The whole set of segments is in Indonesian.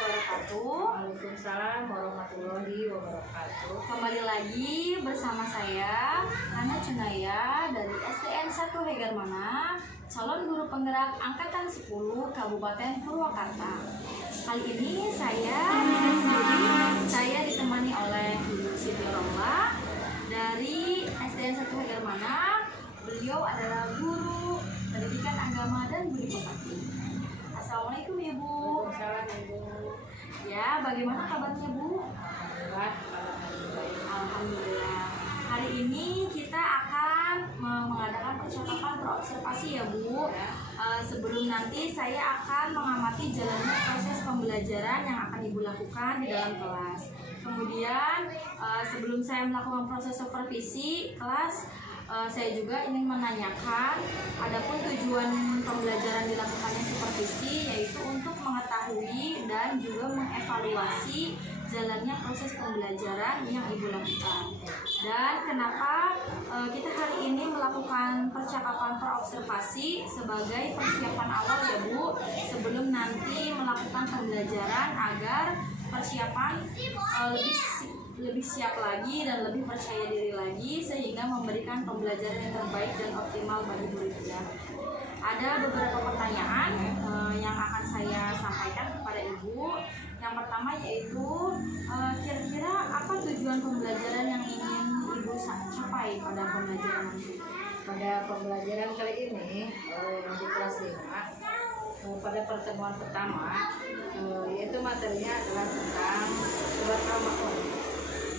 wabarakatuh. Waalaikumsalam warahmatullahi wabarakatuh. Kembali lagi bersama saya Hana Cunaya dari SDN 1 Hegermana, calon guru penggerak angkatan 10 Kabupaten Purwakarta. Kali ini saya ditemani oleh Ibu Siti Romla dari SDN 1 Hegermana. Beliau adalah guru pendidikan agama dan budi pekerti. Assalamualaikum Ibu. Waalaikumsalam Ibu. Ya, bagaimana kabarnya Bu? Alhamdulillah. Hari ini kita akan mengadakan percakapan terobservasi ya Bu. Sebelum nanti saya akan mengamati jalannya proses pembelajaran yang akan Ibu lakukan di dalam kelas. Kemudian sebelum saya melakukan proses supervisi kelas, saya juga ingin menanyakan adapun tujuan pembelajaran dilakukannya supervisi, yaitu untuk mengetahui dan juga mengevaluasi jalannya proses pembelajaran yang Ibu lakukan. Dan kenapa kita hari ini melakukan percakapan terobservasi sebagai persiapan awal ya Bu, sebelum nanti melakukan pembelajaran agar persiapan lebih siap lagi dan lebih percaya diri lagi, sehingga memberikan pembelajaran yang terbaik dan optimal bagi muridnya. Ada beberapa pertanyaan yang akan saya sampaikan kepada Ibu. Yang pertama yaitu kira-kira apa tujuan pembelajaran yang ingin Ibu capai pada pembelajaran nanti? Pada pembelajaran kali ini di kelas 5, pada pertemuan pertama, yaitu materinya adalah tentang surat Al-Ma'un,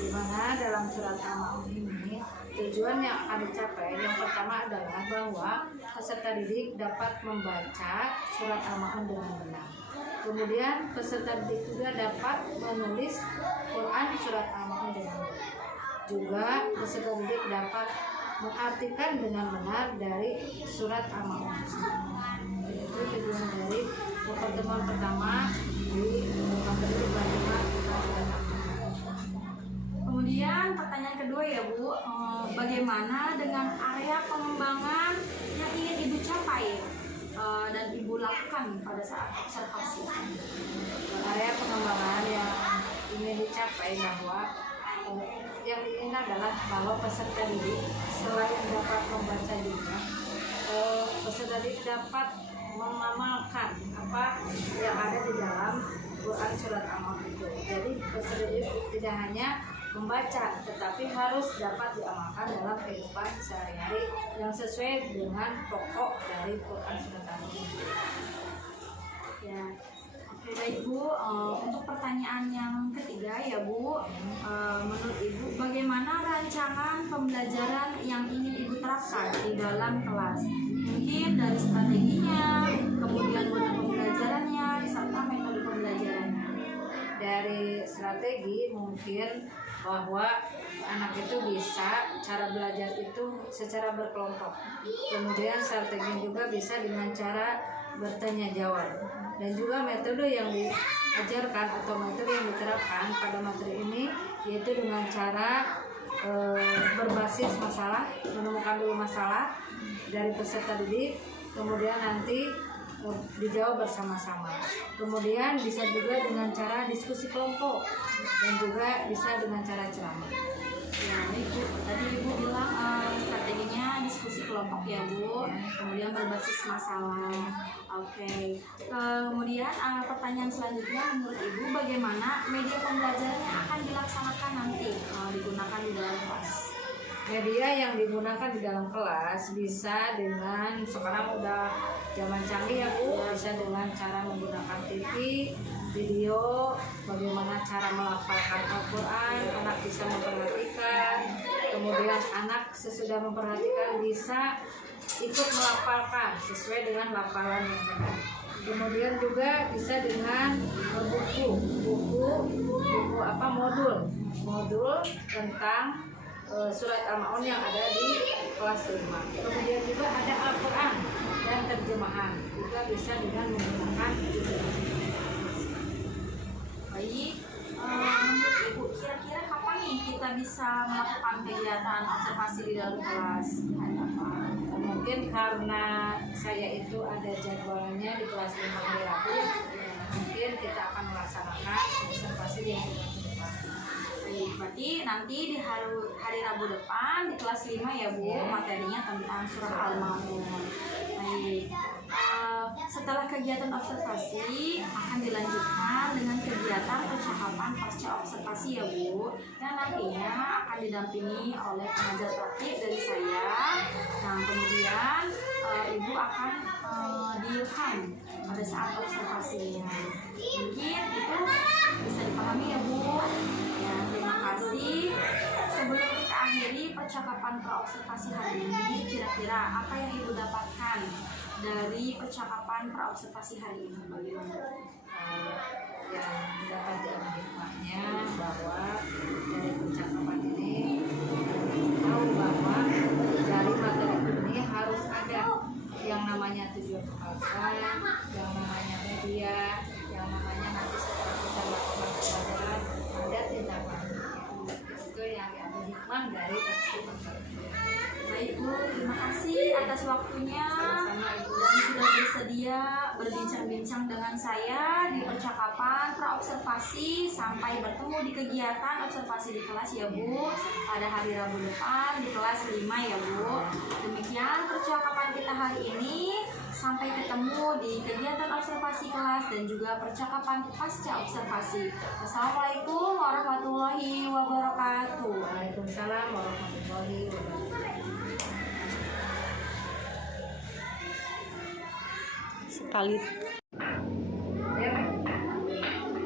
di mana dalam surat Al-Ma'un ini tujuan yang akan dicapai yang pertama adalah bahwa peserta didik dapat membaca surat Al-Ma'un dengan benar. Kemudian peserta didik juga dapat menulis Quran surat Al-Ma'un dengan benar. Juga peserta didik dapat mengartikan dengan benar dari surat Al-Ma'un. Itu tujuan dari pertemuan pertama di materi bagaimana. Kemudian pertanyaan kedua ya Bu, bagaimana dengan area pengembangan yang ingin Ibu capai dan Ibu lakukan pada saat observasi? Area pengembangan yang ingin dicapai bahwa yang diinginkan adalah bahwa peserta didik selain dapat membaca juga, peserta didik dapat mengamalkan apa yang ada di dalam Quran surat Al-Ma'un itu. Jadi peserta didik tidak hanya membaca, tetapi harus dapat diamalkan dalam kehidupan sehari-hari yang sesuai dengan pokok dari Quran surat Al-Ma'un. Ya, oke baik Bu. Untuk pertanyaan yang ketiga ya Bu, menurut Ibu bagaimana rancangan pembelajaran yang ingin Ibu terapkan di dalam kelas? Mungkin dari strateginya, kemudian mode pembelajarannya, serta metode pembelajarannya. Dari strategi mungkin bahwa anak itu bisa cara belajar itu secara berkelompok. Kemudian strategi juga bisa dengan cara bertanya jawab. Dan juga metode yang diajarkan atau metode yang diterapkan pada materi ini yaitu dengan cara berbasis masalah, menemukan dulu masalah dari peserta didik, kemudian nanti dijawab bersama-sama. Kemudian bisa juga dengan cara diskusi kelompok dan juga bisa dengan cara ceramah. Ya, Ibu, tadi Ibu bilang strateginya diskusi kelompok ya Bu, kemudian berbasis masalah. Oke. Kemudian pertanyaan selanjutnya, menurut Ibu bagaimana media pembelajaran yang akan dilaksanakan nanti digunakan di dalam kelas? Media yang digunakan di dalam kelas bisa dengan, sekarang udah zaman canggih ya Bu, bisa dengan cara menggunakan TV, video, bagaimana cara melafalkan Al-Quran, anak bisa memperhatikan, kemudian anak sesudah memperhatikan bisa ikut melafalkan sesuai dengan lafalan yang benar. Kemudian juga bisa dengan modul tentang surat Al-Ma'un yang ada di kelas 5. Kemudian juga ada Al-Quran dan terjemahan, juga bisa dengan menggunakan video. Baik, menurut Ibu kira-kira kapan nih kita bisa melakukan kegiatan observasi di dalam kelas? Ada apa? Mungkin karena saya itu ada jadwalnya di kelas 5 hari Rabu, mungkin kita akan melaksanakan observasi di hari Rabu depan. Baik, berarti nanti di hari Rabu depan di kelas 5 ya Bu, materinya tentang surah Al-Ma'un. Baik, setelah kegiatan observasi akan dilanjutkan dengan kegiatan percakapan pasca observasi ya Bu, yang nantinya akan didampingi oleh pengajar praktik dari saya. Nah kemudian Ibu akan diilham pada saat observasinya. Mungkin itu bisa dipahami ya Bu. Ya, terima kasih. Sebelum kita akhiri percakapan praobservasi hari ini, kira-kira apa yang Ibu dapatkan dari percakapan praobservasi hari ini? Bagaimana? Yang dapat diambil hikmahnya bahwa dari percakapan ini tahu bahwa dari materi ini harus ada yang namanya tujuan pengetahuan, yang namanya media, yang namanya nanti setelah kita melakukan pembelajaran ada tindakan. Itu yang diambil hikmah dari percakapan. Baik Bu, terima kasih atas waktunya dan sudah bersedia berbincang-bincang dengan saya di percakapan praobservasi. Sampai bertemu di kegiatan observasi di kelas ya Bu, pada hari Rabu depan di kelas 5 ya Bu. Demikian percakapan kita hari ini. Sampai ketemu di kegiatan observasi kelas dan juga percakapan pasca observasi. Wassalamualaikum warahmatullahi wabarakatuh. Waalaikumsalam warahmatullahi wabarakatuh. Sekali.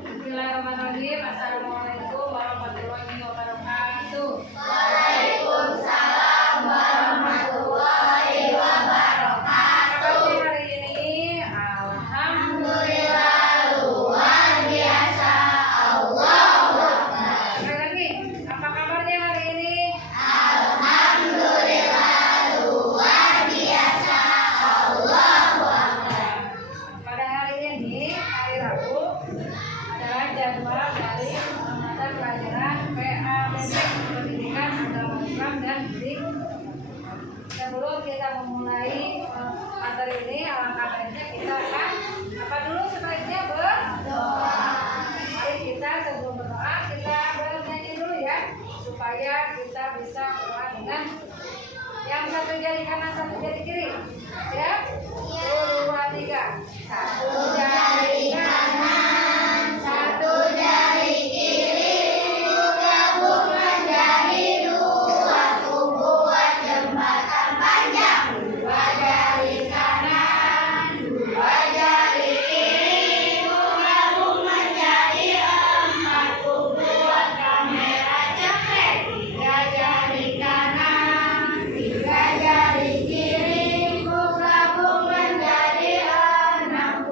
Bismillahirrahmanirrahim. Assalamualaikum warahmatullahi wabarakatuh. Waalaikumsalam warahmatullahi wabarakatuh. Hari ini Alhamdulillah luar biasa. Allahu Akbar. sekali lagi, apa kabarnya hari ini? Alhamdulillah luar biasa. Allahu Akbar. Pada hari ini, hari Rabu, adalah jadwal dari mata pelajaran PABG, Pendidikan Agama Islam dan Budik. Sebelum kita memulai materi ini, alangkah baiknya kita akan apa dulu sebaiknya berdoa. Mari kita sebelum berdoa kita bernyanyi dulu ya, supaya kita bisa berdoa dengan yang satu jari kanan, satu jari kiri. Ya, 1, 2, 3. Satu jari kanan, Satu jari kiri gabung menjadi dua, buat jembatan panjang. Dua jari kanan, dua jari kiri gabung menjadi empat, buat kamera cepet. Tiga jari kanan, tiga jari kiri gabung menjadi enam,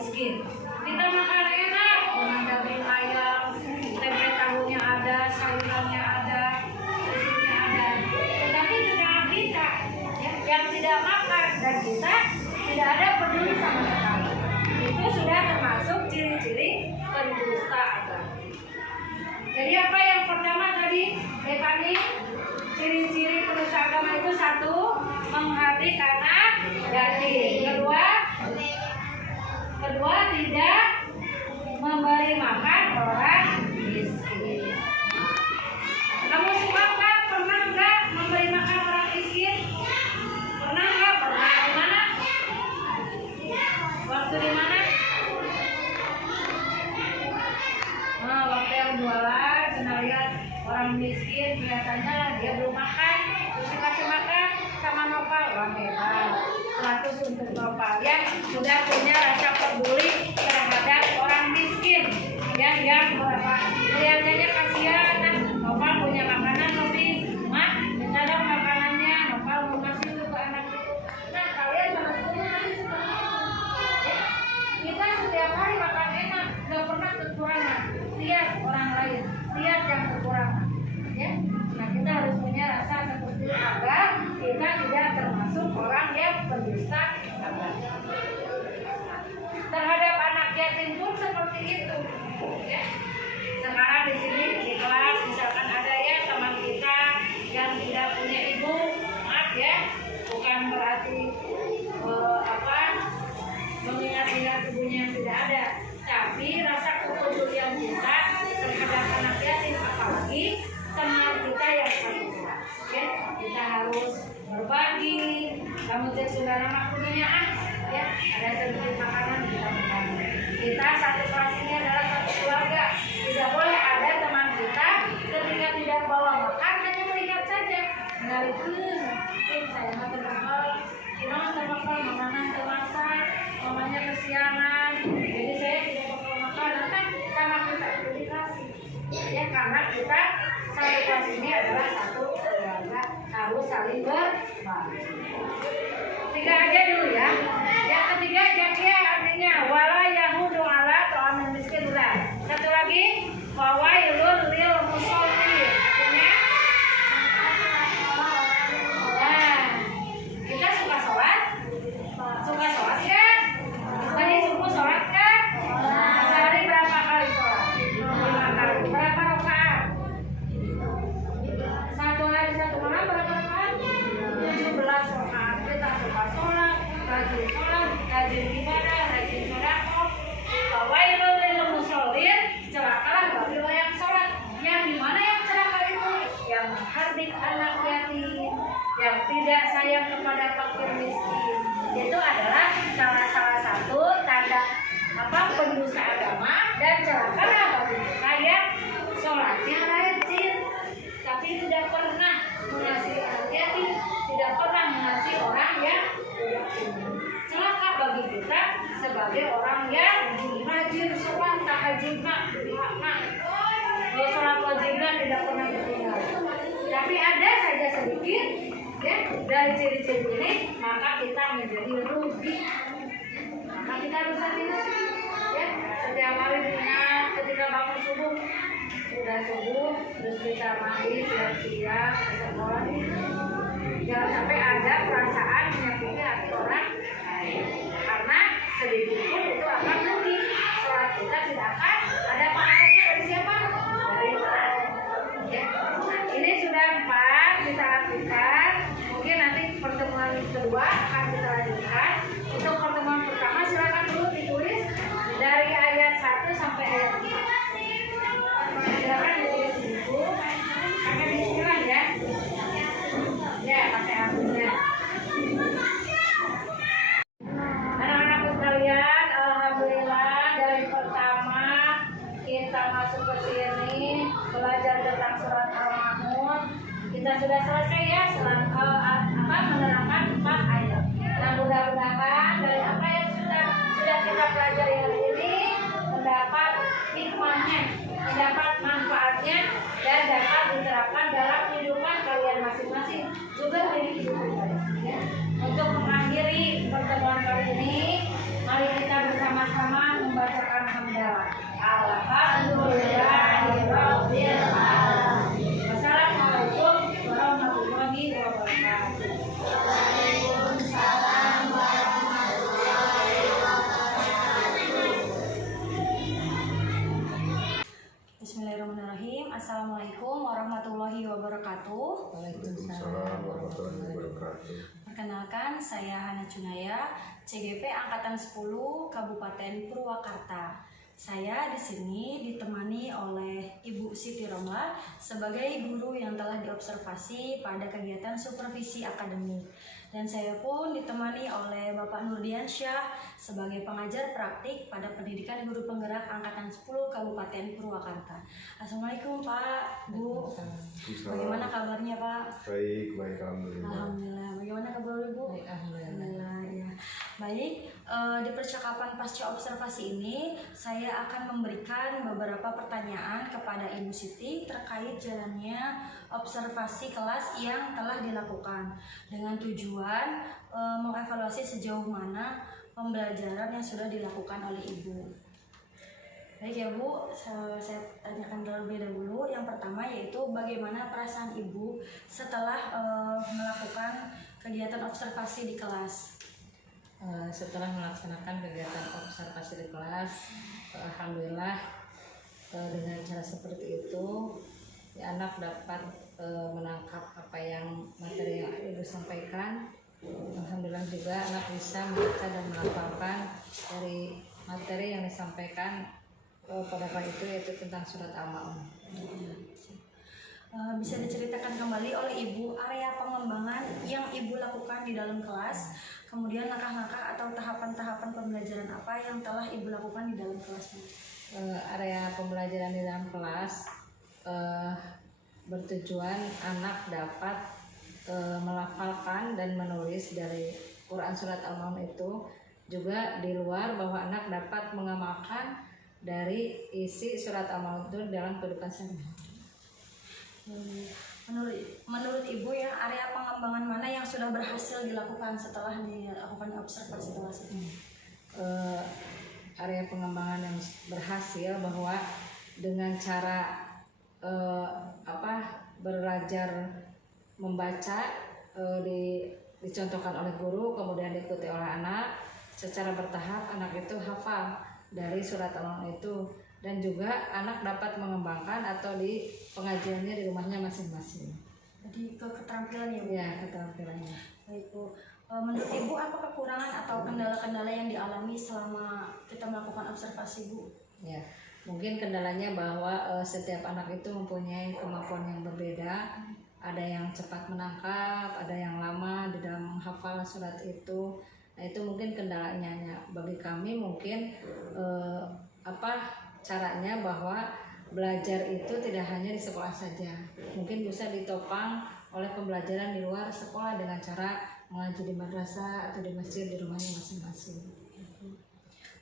miskin. Kita makan enak dengan daging ayam, tempe tahunya ada, sayurannya ada, susunya ada. Tetapi dengan kita yang tidak makan dan kita tidak ada peduli sama sekali, itu sudah termasuk ciri-ciri pendusta agama. Jadi apa yang pertama tadi, Tani? Ciri-ciri pendusta agama itu satu, menghardik anak yatim. Kedua, tidak memberi makan orang miskin. Kamu suka nggak? Pernah nggak memberi makan orang miskin? Pernah nggak? Pernah di mana? Waktu di mana? Nah, waktu yang jualan, kita lihat orang miskin kelihatannya dia belum makan, terus dikasih makan sama Nopal, wah hebat, 100 untuk Nopal ya, sudah punya rasa peduli terhadap orang miskin ya, yang berapa kelihatannya kasihan. Nah, Nopal punya makanan lebih, mak minta dong makanannya, Nopal mau kasih itu ke anak itu. Nah, kalian jangan setuju nanti seperti itu ya. Kita setiap hari makan enak, gak pernah kekurangan. Lihat orang lain, lihat yang kekurangan ya. Nah, kita harus punya rasa seperti itu agar kita tidak termasuk orang yang pendusta agama. Terhadap anak yatim pun seperti itu ya. Sekarang di sini di kelas misalkan ada ya teman kita yang tidak punya ibu, maaf ya, bukan berarti mengingat-ingat ibunya yang tidak ada, tapi rasa kepedulian kita terhadap anak yatim, apalagi teman kita yang satu kelas ya, kita harus berbagi. Kamu cek saudara maksudnya ya, ada sedikit makanan kita makan. Kita satu kelas ini adalah satu keluarga, tidak boleh ada teman kita ketika tidak bawa makan hanya melihat saja, mengalihkan saya mau terbakal, gimana terbakal makanan termasak, mamanya kesiangan, jadi saya tidak bakal makan, kan sama kita itu dikasih ya, karena kita satu kelas ini adalah satu keluarga, harus saling berbagi. 3 aja dulu ya. Yang ketiga jakia artinya wala yahudu ala ta'amil miskin. Satu lagi fawailul lil musallin, artinya nah, kita suka sholat kan? Tadi subuh sholat kan? Sehari berapa kali sholat? 5 kali. Berapa rakaat? Satu hari satu malam berapa rakaat? 17 rakaat. Kita suka sholat, rajin ibadah, rajin sedekah. Fawailul lil musallin, celakalah bagi yang sholat. Yang dimana yang celaka itu? Yang menghardik anak yatim, yang tidak sayang kepada fakir miskin. Itu adalah salah satu tanda pendusta agama, dan celakalah bagi mereka yang sholatnya rajin tapi tidak pernah mengasihi anak yatim, tidak pernah mengasihi orang yang tidak punya. Celaka bagi kita sebagai orang yang rajin sholat tahajud ya, sholat wajibnya tidak pernah ketinggalan. Tapi ada saja sedikit ya dari ciri-ciri ini, maka kita menjadi rugi. Maka kita harus hati-hati ya, setiap hari ingat ketika bangun subuh, sudah subuh terus kita mandi siap-siap ke sekolah. Jangan sampai ada perasaan menyakiti hati orang lain, karena sedikit pun itu akan rugi. Sholat kita tidak akan ada pahalanya dari siapa? Dari Allah ya. Nah, ini sudah 4 kita lakukan. Mungkin nanti pertemuan kedua akan kita lanjutkan. Untuk pertemuan pertama silakan dulu ditulis dari ayat 1 sampai ayat 4. Silakan ditulis di buku, pakai bismillah ya. Ya, pakai apinya. Anak-anakku sekalian, alhamdulillah dari pertama kita masuk ke sini belajar tentang surat Al-Ma'un. Kita sudah selesai ya, menerangkan 4 ayat. Nah, mudah-mudahan dari apa yang sudah kita pelajari hari ini mendapat hikmahnya, mendapat manfaatnya, dan dapat diterapkan dalam kehidupan kalian masing-masing, juga di hidup kalian ya. Untuk mengakhiri pertemuan kali ini, mari kita bersama-sama saya Hana Cunaya, CGP Angkatan 10 Kabupaten Purwakarta. Saya di sini ditemani oleh Ibu Siti Romla sebagai guru yang telah diobservasi pada kegiatan supervisi akademik. Dan saya pun ditemani oleh Bapak Nurdiansyah sebagai pengajar praktik pada pendidikan guru penggerak Angkatan 10 Kabupaten Purwakarta. Assalamualaikum Pak, Bu. Bagaimana kabarnya Pak? Baik, alhamdulillah. Alhamdulillah. Bagaimana kabar Ibu? Baik, alhamdulillah. Alhamdulillah, ya. Baik, di percakapan pasca observasi ini saya akan memberikan beberapa pertanyaan kepada Ibu Siti terkait jalannya observasi kelas yang telah dilakukan dengan tujuan mengevaluasi sejauh mana pembelajaran yang sudah dilakukan oleh Ibu. Baik ya Bu, saya tanyakan terlebih dahulu. Yang pertama yaitu bagaimana perasaan Ibu setelah melakukan kegiatan observasi di kelas? Setelah melaksanakan kegiatan observasi di kelas, alhamdulillah dengan cara seperti itu ya, anak dapat menangkap apa yang materi yang Ibu sampaikan. Alhamdulillah juga anak bisa membaca dan melafalkan dari materi yang disampaikan pada kali itu, yaitu tentang surat Al-Ma'un. Bisa diceritakan kembali oleh Ibu area pengembangan yang Ibu lakukan di dalam kelas, kemudian langkah-langkah atau tahapan-tahapan pembelajaran apa yang telah Ibu lakukan di dalam kelas? Area pembelajaran di dalam kelas bertujuan anak dapat melafalkan dan menulis dari Quran surat Al-Ma'un itu, juga di luar bahwa anak dapat mengamalkan dari isi surat Al-Ma'un itu dalam kehidupan sehari-hari. Menurut Ibu ya, area pengembangan mana yang sudah berhasil dilakukan setelah dilakukan observasi kelas ini? Area pengembangan yang berhasil bahwa dengan cara belajar membaca dicontohkan oleh guru, kemudian diikuti oleh anak secara bertahap, anak itu hafal dari surat Al-Ma'un itu, dan juga anak dapat mengembangkan atau di pengajiannya di rumahnya masing-masing. Jadi ke keterampilan ya Bu? Ya, keterampilannya. Baik Bu. Menurut Ibu apa kekurangan atau kendala-kendala yang dialami selama kita melakukan observasi Bu? Ya, mungkin kendalanya bahwa setiap anak itu mempunyai kemampuan yang berbeda. Ada yang cepat menangkap, ada yang lama di dalam menghafal surat itu. Nah, itu mungkin kendalanya. Bagi kami mungkin caranya bahwa belajar itu tidak hanya di sekolah saja, mungkin bisa ditopang oleh pembelajaran di luar sekolah dengan cara mengaji di madrasah atau di masjid di rumahnya masing-masing.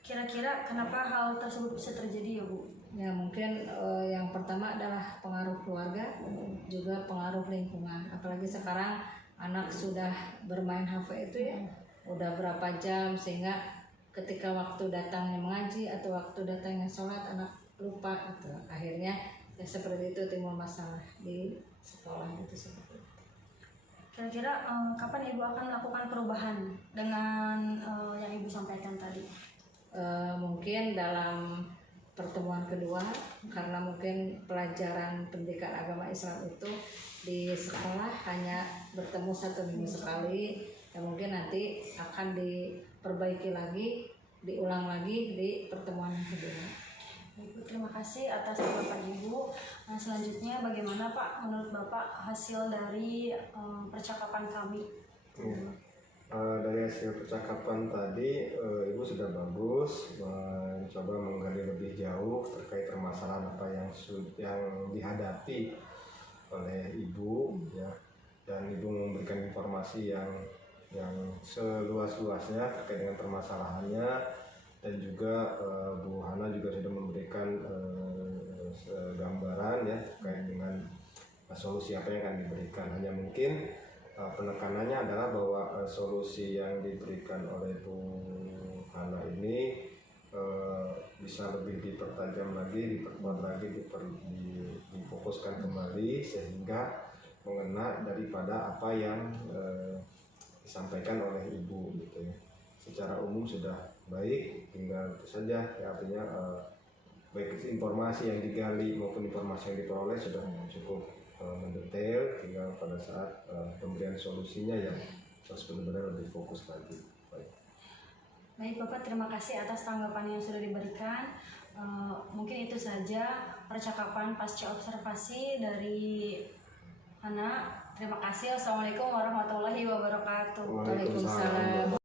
Kira-kira kenapa hal tersebut bisa terjadi ya Bu? Ya, mungkin yang pertama adalah pengaruh keluarga, juga pengaruh lingkungan. Apalagi sekarang anak sudah bermain HP itu ya, udah berapa jam, sehingga ketika waktu datangnya mengaji atau waktu datangnya sholat anak lupa gitu. Akhirnya ya seperti itu timbul masalah di sekolah itu seperti itu. Kira-kira kapan Ibu akan melakukan perubahan dengan yang Ibu sampaikan tadi? Mungkin dalam pertemuan kedua, karena mungkin pelajaran pendidikan agama Islam itu di sekolah hanya bertemu 1 minggu sekali, ya mungkin nanti akan diperbaiki lagi, diulang lagi di pertemuan yang kedua. Ibu, terima kasih atas jawaban Ibu. Nah, selanjutnya bagaimana Pak menurut Bapak hasil dari percakapan kami? Dari hasil percakapan tadi, Ibu sudah bagus mencoba menggali lebih jauh terkait permasalahan apa yang dihadapi oleh Ibu, ya, dan Ibu memberikan informasi yang seluas-luasnya terkait dengan permasalahannya, dan juga Bu Hana juga sudah memberikan gambaran ya terkait dengan solusi apa yang akan diberikan. Hanya mungkin penekanannya adalah bahwa solusi yang diberikan oleh Bu Hana ini bisa lebih dipertajam lagi, diperkuat lagi, difokuskan kembali sehingga mengena daripada apa yang disampaikan oleh Ibu gitu ya. Secara umum sudah baik, tinggal itu saja ya, artinya baik informasi yang digali maupun informasi yang diperoleh sudah cukup mendetail, tinggal pada saat pemberian solusinya yang harus benar-benar lebih fokus lagi. Baik Bapak, terima kasih atas tanggapan yang sudah diberikan. Mungkin itu saja percakapan pasca observasi dari Hana. Terima kasih. Assalamualaikum warahmatullahi wabarakatuh. Waalaikumsalam.